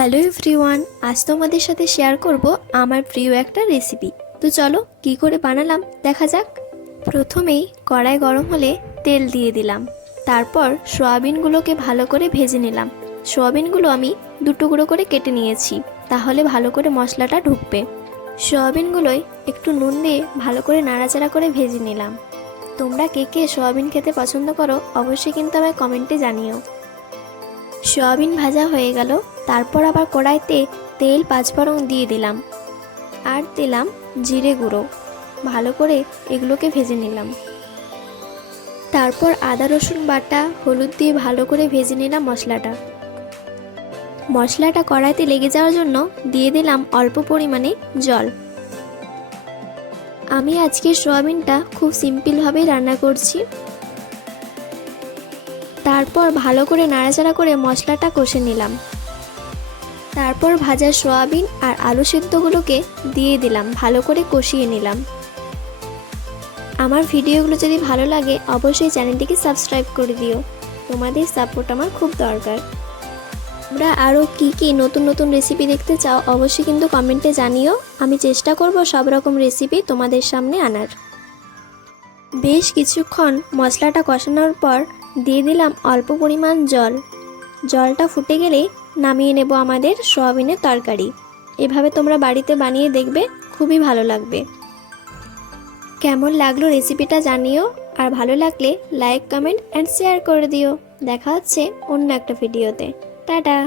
Hello everyone, আজ তোমাদের সাথে শেয়ার করব আমার প্রিয় একটা রেসিপি। তো চলো কি করে বানালাম দেখা যাক। প্রথমেই কড়াই গরম হলে তেল দিয়ে দিলাম, তারপর সয়াবিনগুলোকে ভালো করে ভেজে নিলাম। সয়াবিনগুলো আমি দুটুকরো করে কেটে নিয়েছি, তাহলে ভালো করে মশলাটা ঢুকবে। সয়াবিনগুলোয় একটু নুন দিয়ে ভালো করে নাড়াচাড়া করে ভেজে নিলাম। তোমরা কে কে সয়াবিন খেতে পছন্দ করো অবশ্যই কিন্তু আমায় কমেন্টে জানিও। সয়াবিন ভাজা হয়ে গেল, তারপর আবার কড়াইতে তেল পাঁচফোড়ন দিয়ে দিলাম আর দিলাম জিরে গুঁড়ো। ভালো করে এগুলোকে ভেজে নিলাম। তারপর আদা রসুন বাটা, হলুদ দিয়ে ভালো করে ভেজে নিলাম মশলাটা কড়াইতে লেগে যাওয়ার জন্য দিয়ে দিলাম অল্প পরিমাণে জল। আমি আজকে সয়াবিনটা খুব সিম্পলভাবেই রান্না করছি। তারপর ভালো করে নাড়াচাড়া করে মশলাটা কষে নিলাম। তারপর ভাজা সয়াবিন আর আলু সেদ্ধগুলোকে দিয়ে দিলাম, ভালো করে কষিয়ে নিলাম। আমার ভিডিওগুলো যদি ভালো লাগে অবশ্যই চ্যানেলটিকে সাবস্ক্রাইব করে দিও, তোমাদের সাপোর্ট আমার খুব দরকার। তোমরা আরও কী নতুন নতুন রেসিপি দেখতে চাও অবশ্যই কিন্তু কমেন্টে জানিও। আমি চেষ্টা করব সব রকম রেসিপি তোমাদের সামনে আনার। বেশ কিছুক্ষণ মশলাটা কষানোর পর দিয়ে দিলাম অল্প পরিমাণ জল। জলটা ফুটে গেলেই নামিয়ে নেব আমাদের সয়াবিনের তরকারি। এভাবে তোমরা বাড়িতে বানিয়ে দেখবে, খুবই ভালো লাগবে। কেমন লাগলো রেসিপিটা জানিও, আর ভালো লাগলে লাইক, কমেন্ট অ্যান্ড শেয়ার করে দিও। দেখা হচ্ছে অন্য একটা ভিডিওতে। টাটা।